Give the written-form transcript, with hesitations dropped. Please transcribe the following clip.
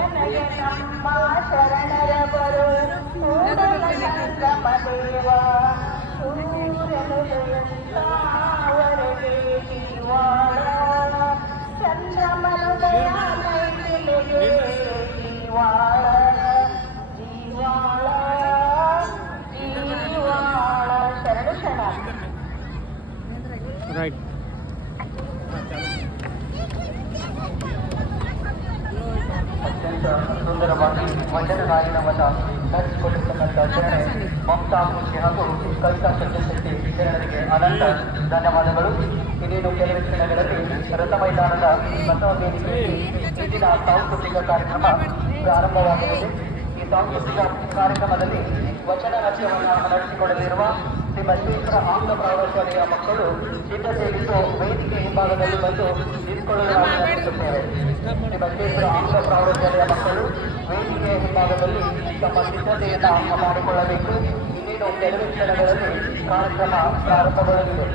ಎನಗೆ ನಮ್ಮ ಶರಣರ ಬರು ಕೂಡಲ ಸಂಗಮ ದೇವ ಸೂರ್ಯನುದಯಂತಾವರೆಗೆ ಜೀವಾಳ ಚಂದ್ರಮನುದಯ ಮೈಲಿಗೆ ಜೀವಾಳ ಜೀವಾಳ ಜೀವಾಳ ಶರಣು ಶರಣ ರೈಟ್ ಅತ್ಯಂತ ಸುಂದರವಾಗಿ ವಚನ ಗಾಯನವನ್ನು ನಡೆಸಿಕೊಟ್ಟಿರ್ತಕ್ಕಂಥ ಶರಣೆ ಮಮತಾ ಮುಖಿ ಹಾಗೂ ಕವಿತಾ ಶಕ್ತಿ ಶರಣರಿಗೆ ಅನಂತ ಧನ್ಯವಾದಗಳು. ಇನ್ನೇನು ಕೆಲವೇ ಕ್ಷಣಗಳಲ್ಲಿ ರಥ ಮೈದಾನದ ಬಸವ ವೇದಿಕೆಯಲ್ಲಿ ಇಂದಿನ ಸಾಂಸ್ಕೃತಿಕ ಕಾರ್ಯಕ್ರಮ ಪ್ರಾರಂಭವಾಗಲಿದೆ. ಈ ಸಾಂಸ್ಕೃತಿಕ ಕಾರ್ಯಕ್ರಮದಲ್ಲಿ ವಚನ ರಚನೆಯನ್ನು ನಡೆಸಿಕೊಳ್ಳಲಿರುವ ಶ್ರೀ ಬಸವೇಶ್ವರ ಆಂಗ್ಲ ಪ್ರೌಢಶಾಲೆಯ ಮಕ್ಕಳು ಸಿದ್ಧತೆಗಿದ್ದು ವೇದಿಕೆ ಹಿಂಭಾಗದಲ್ಲಿ ಬಂದು ನಿಂತುಕೊಳ್ಳಲು ನಾವು ವಿನಂತಿಸುತ್ತೇವೆ. ಶ್ರೀ ಬಸವೇಶ್ವರ ಆಂಗ್ಲ ಪ್ರೌಢಶಾಲೆಯ ಮಕ್ಕಳು ವೇದಿಕೆಯ ಹಿಂಭಾಗದಲ್ಲಿ ತಮ್ಮ ಸಿದ್ಧತೆಯನ್ನು ಮಾಡಿಕೊಳ್ಳಬೇಕು. ಇನ್ನೇನು ಕೆಲವೇ ಕ್ಷಣಗಳಲ್ಲಿ ಕಾರ್ಯಕ್ರಮ ಪ್ರಾರಂಭಗೊಳ್ಳಲಿದೆ.